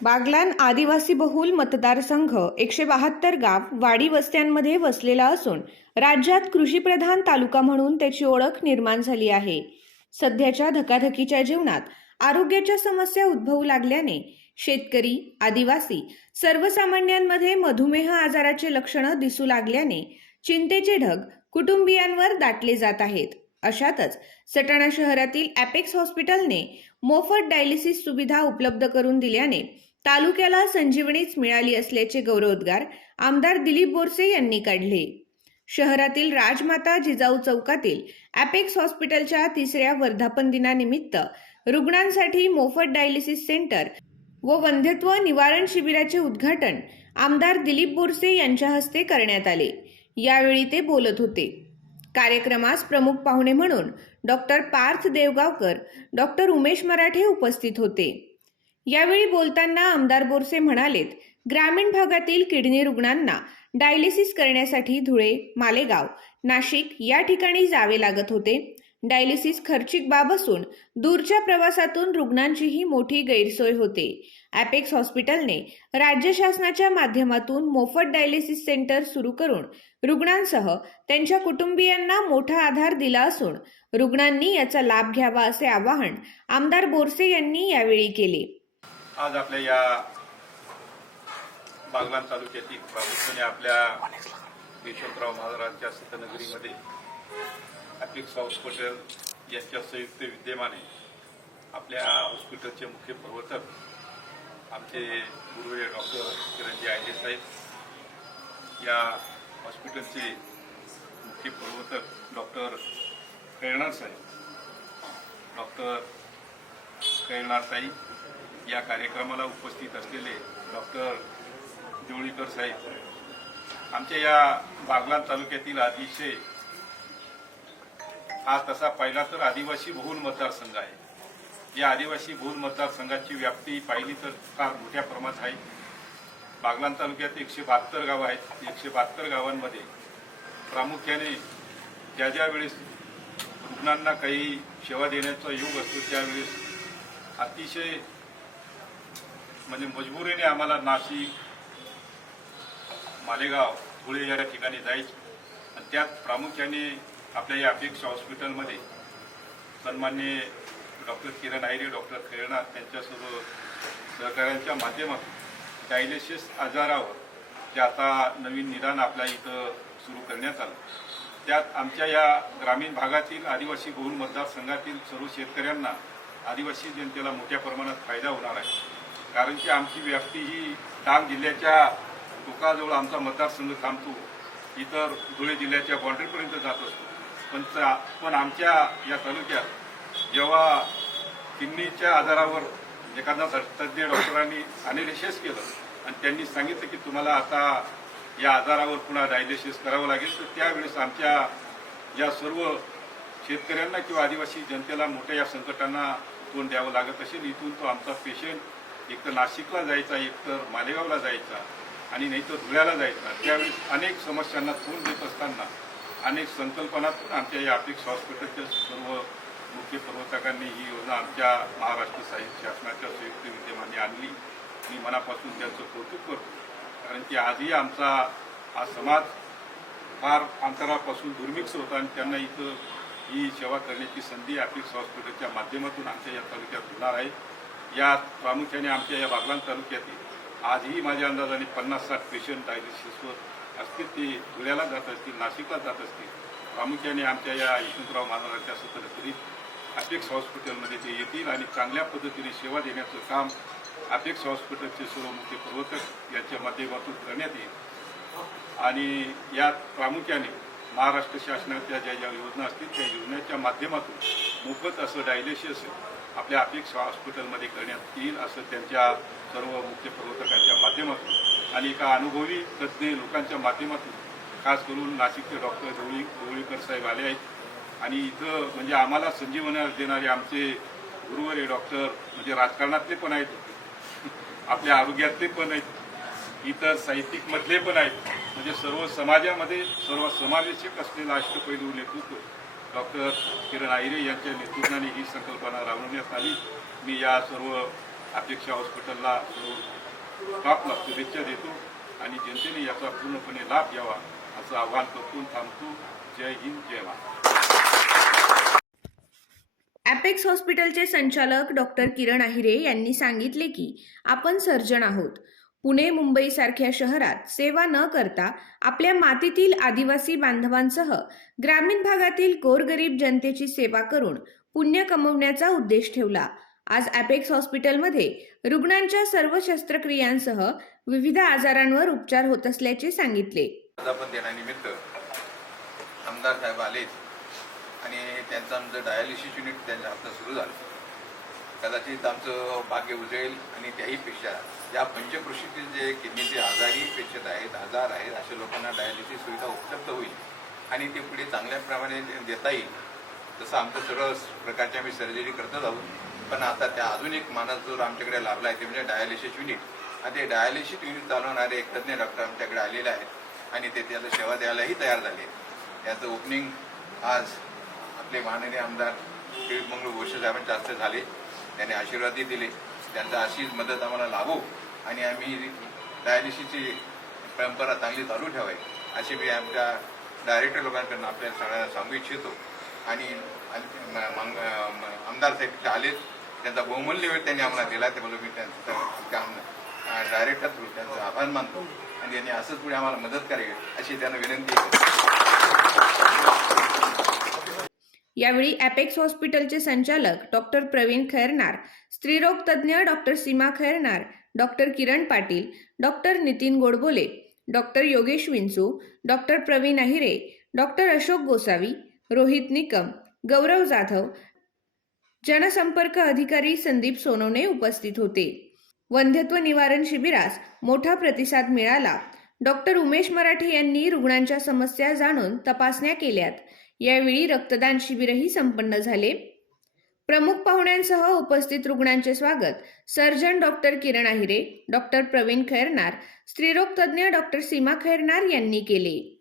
बागलान आदिवासी बहुल मतदारसंघ एकशे बहात्तर गाव वाडी वस्त्यांमध्ये वसलेला असून राज्यात कृषीप्रधान तालुका म्हणून त्याची ओळख निर्माण झाली आहे. सध्याच्या धकाधकीच्या जीवनात आरोग्याच्या समस्या उद्भवू लागल्याने शेतकरी आदिवासी सर्वसामान्यांमध्ये मधुमेह आजाराचे लक्षणं दिसू लागल्याने चिंतेचे ढग कुटुंबियांवर दाटले जात आहेत. अशातच सटाणा शहरातील ॲपेक्स हॉस्पिटलने मोफत डायलिसिस सुविधा उपलब्ध करून दिल्याने तालुक्याला संजीवनीच मिळाली असल्याचे गौरवोद्गार आमदार दिलीप बोरसे यांनी काढले. शहरातील राजमाता जिजाऊ चौकातील ॲपेक्स हॉस्पिटलच्या तिसऱ्या वर्धापन दिनानिमित्त रुग्णांसाठी मोफत डायलिसिस सेंटर व वंध्यत्व निवारण शिबिराचे उद्घाटन आमदार दिलीप बोरसे यांच्या हस्ते करण्यात आले. यावेळी ते बोलत होते. कार्यक्रमास प्रमुख पाहुणे म्हणून डॉक्टर पार्थ देवगावकर डॉक्टर उमेश मराठे उपस्थित होते. यावेळी बोलताना आमदार बोरसे म्हणालेत ग्रामीण भागातील किडनी रुग्णांना डायलिसिस करण्यासाठी धुळे मालेगाव नाशिक या ठिकाणी जावे लागत होते. डायलिसिस खर्चिक बाब असून दूरच्या प्रवासातून रुग्णांचीही मोठी गैरसोय होते. ॲपेक्स हॉस्पिटलने राज्य शासनाच्या माध्यमातून मोफत डायलिसिस सेंटर सुरू करून रुग्णांसह त्यांच्या कुटुंबियांना मोठा आधार दिला असून रुग्णांनी याचा लाभ घ्यावा असे आवाहन आमदार बोरसे यांनी यावेळी केले. आज आपल्या या बागलाण तालुक्यातील प्रामुख्याने आपल्या यशवंतराव महाराजांच्या सतनगरीमध्ये अपिक्स हॉस्पिटल यांच्या संयुक्त विद्यमाने आपल्या हॉस्पिटलचे मुख्य प्रवर्तक आमचे गुरुवे डॉक्टर किरणजी आयले साहेब या हॉस्पिटलचे मुख्य प्रवर्तक डॉक्टर कैरणार साहेब डॉक्टर कैरणार साहेब या कार्यक्रमाला उपस्थित असलेले डॉक्टर जोळीकर साहेब आमच्या या बागलाण तालुक्यातील अतिशय हा तसा पहिला तर आदिवासी बहुल मतदारसंघ आहे. या आदिवासी बहुल मतदारसंघाची व्याप्ती पाहिली तर फार मोठ्या प्रमाणात आहे. बागलाण तालुक्यात एकशे बहात्तर गावं आहेत. एकशे बहात्तर गावांमध्ये प्रामुख्याने ज्या ज्या वेळेस रुग्णांना काही सेवा देण्याचा योग असतो त्यावेळेस अतिशय म्हणजे मजबुरीने आम्हाला नाशिक मालेगाव धुळे या ठिकाणी जायचं. आणि त्यात प्रामुख्याने आपल्या या अपेक्षा हॉस्पिटलमध्ये सन्मान्य डॉक्टर किरण आयरे डॉक्टर खेळनाथ त्यांच्यासोबत सहकार्यांच्या माध्यमातून डायलिसिस आजारावर जे आता नवीन निदान आपल्या इथं सुरू करण्यात आलं. त्यात आमच्या या ग्रामीण भागातील आदिवासी बहुल मतदारसंघातील सर्व शेतकऱ्यांना आदिवासी जनतेला मोठ्या प्रमाणात फायदा होणार आहे. कारण की आमची व्याप्ती ही डांग जिल्ह्याच्या टोकाजवळ आमचा मतदारसंघ थांबतो. इतर धुळे जिल्ह्याच्या बाँड्रीपर्यंत जात असतो. पण चा- पण आमच्या या तालुक्यात जेव्हा किडनीच्या आजारावर एखादा तज्ज्ञ डॉक्टरांनी अनिलेशस केलं आणि त्यांनी सांगितलं की तुम्हाला आता या आजारावर पुन्हा डायलिसिस करावं लागेल तर त्यावेळेस आमच्या या सर्व शेतकऱ्यांना किंवा आदिवासी जनतेला मोठ्या या संकटांना तोंड द्यावं लागत असेल. इथून तो आमचा पेशंट एक तर नाशिकला जायचा एक तर मालेगावला जायचा आणि नाही तर धुळ्याला जायचा. त्यावेळेस अनेक समस्यांना तोंड देत असताना अनेक संकल्पनातून आमच्या या आर्थिक हॉस्पिटलच्या सर्व मुख्य प्रवर्तकांनी ही योजना आमच्या महाराष्ट्र साहित्य शासनाच्या संयुक्त विद्यमाने आणली. मी मनापासून त्यांचं कौतुक करतो. कारण की आजही आमचा हा समाज फार अंतरापासून दुर्मिक्ष होता आणि त्यांना इथं ही सेवा करण्याची संधी अपेक्स हॉस्पिटलच्या माध्यमातून आमच्या या तालुक्यात होणार आहे. या प्रामुख्याने आमच्या या बागलान तालुक्यातील आजही माझ्या अंदाजाने पन्नास साठ पेशंट डायलिसिसवर असतील ते धुळ्याला जात असतील नाशिकला जात असतील. प्रामुख्याने आमच्या या यशवंतराव महाराजांच्या सतत अपेक्स हॉस्पिटलमध्ये ते येतील आणि चांगल्या पद्धतीने सेवा देण्याचं काम अपेक्स हॉस्पिटलचे सर्व मुख्य प्रवर्तक यांच्या माध्यमातून करण्यात येईल. आणि यात प्रामुख्याने महाराष्ट्र शासनाच्या ज्या ज्या योजना असतील त्या योजनेच्या माध्यमातून मोफत असं डायलिसिस आपल्या अपेक्षा हॉस्पिटलमध्ये करण्यात येईल असं त्यांच्या सर्व मुख्य प्रवर्तकांच्या माध्यमातून आणि एका अनुभवी तज्ज्ञ लोकांच्या माध्यमातून खास करून नाशिकचे डॉक्टर गवळी गवळीकर साहेब आले आहेत. आणि इथं म्हणजे आम्हाला संजीवना देणारे आमचे गुरुवरे डॉक्टर म्हणजे राजकारणातले पण आहेत. आपल्या आरोग्यातले पण आहेत. इतर साहित्यिकमधले पण आहेत. म्हणजे सर्व समाजामध्ये सर्व समावेशक असलेलं अष्टपैलू नेतृत्व डॉक्टर किरण आयरे यांच्या नेतृत्वाने ही संकल्पना राबवण्यात आली. मी या सर्व अपेक्षा हॉस्पिटलला टॉपला शुभेच्छा देतो आणि जनतेने याचा पूर्णपणे लाभ घ्यावा असं आवाहन करतो थांबतो. जय हिंद जय महाराष्ट्र ॲपेक्स हॉस्पिटलचे संचालक डॉक्टर किरण आहिरे यांनी सांगितले की आपण सर्जन आहोत. पुणे मुंबई सारख्या शहरात सेवा न करता आपल्या मातीतील आदिवासी बांधवांसह ग्रामीण भागातील गोरगरीब जनतेची सेवा करून पुण्य कमवण्याचा उद्देश ठेवला. आज ॲपेक्स हॉस्पिटलमध्ये रुग्णांच्या सर्व शस्त्रक्रियांसह विविध आजारांवर उपचार होत असल्याचे सांगितले. वर्धापन दिनानिमित्त आमदार साहेब आले आणि त्यांचं आमचं डायालिसिस युनिट त्यांच्या हातात सुरू झालं. कदाचित आमचं भाग्य उजळेल आणि त्याहीपेक्षा ज्या पंचकृषीतील जे किडनीचे आजारी पेशंट आहेत आजार आहेत अशा लोकांना डायलिसिस सुविधा उपलब्ध होईल आणि ते पुढे चांगल्या प्रमाणे देता येईल. जसं आमचं सर्व प्रकारची आम्ही सर्जरी करतच आहोत. पण आता त्या अजून एक मानस जो आमच्याकडे लाभला आहे ते म्हणजे डायालिसिस युनिट आणि ते डायालिसिस युनिट चालवणारे एक तज्ज्ञ डॉक्टर आमच्याकडे आलेले आहेत आणि ते त्याला सेवा द्यायलाही तयार झाले याचं ओपनिंग आज आपले माननीय आमदार मंगळू घोष साहेबांच्या हस्ते झाले. त्याने आशीर्वादही दिले. त्यांचा अशीच मदत आम्हाला लाभो आणि आम्ही डायलिसिसची परंपरा चांगली चालू ठेवावी. अशी मी आमच्या डायरेक्टर लोकांकडून आपल्या सगळ्यांना सांगू इच्छितो. आणि आणि म- आमदार साहेब ते आलेच त्यांचा बहुमूल्य वेळ त्यांनी आम्हाला दिला. ते मी त्यांचं डायरेक्टर थ्रू त्यांचा आभार मानतो. आणि त्यांनी असंच पुढे आम्हाला मदत करावी अशी त्यांना विनंती आहे यावेळी ॲपेक्स हॉस्पिटलचे संचालक डॉक्टर प्रवीण खैरनार स्त्रीरोग तज्ज्ञ doctor Seema Khairnar doctor Kiran Patil doctor Nitin Godbole doctor Yogesh Vinchu doctor Pravin Ahire doctor Ashok Gosavi Rohit Nikam Gaurav Jadhav जनसंपर्क अधिकारी संदीप सोनवणे उपस्थित होते. वंध्यत्व निवारण शिबिरास मोठा प्रतिसाद मिळाला. डॉक्टर उमेश मराठे यांनी रुग्णांच्या समस्या जाणून तपासण्या केल्यात. यावेळी रक्तदान शिबिरही संपन्न झाले. प्रमुख पाहुण्यांसह उपस्थित रुग्णांचे स्वागत. Surgeon doctor Kiran Ahire doctor Pravin Khairnar स्त्रीरोग तज्ज्ञ डॉक्टर सीमा खैरनार यांनी केले.